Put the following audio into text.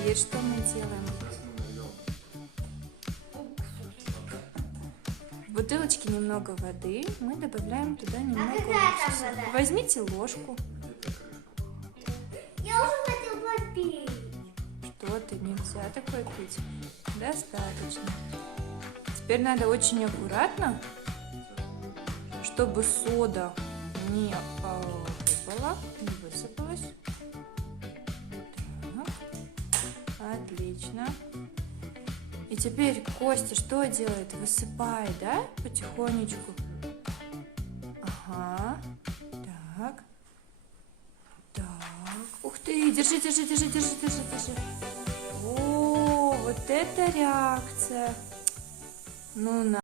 теперь что мы делаем? В бутылочке немного воды, мы добавляем туда немного какая там уксуса. вода? Возьмите ложку. Я уже хотел попить. Что ты, нельзя такое пить? Достаточно. Теперь надо очень аккуратно, чтобы сода не выпала, не высыпалась. Так. Отлично. И теперь Костя что делает? Высыпает, да? Потихонечку. Ага. Так. Так. Ух ты! Держи, держи, держи, держи, держи, держи. О, вот это реакция. Ну, на.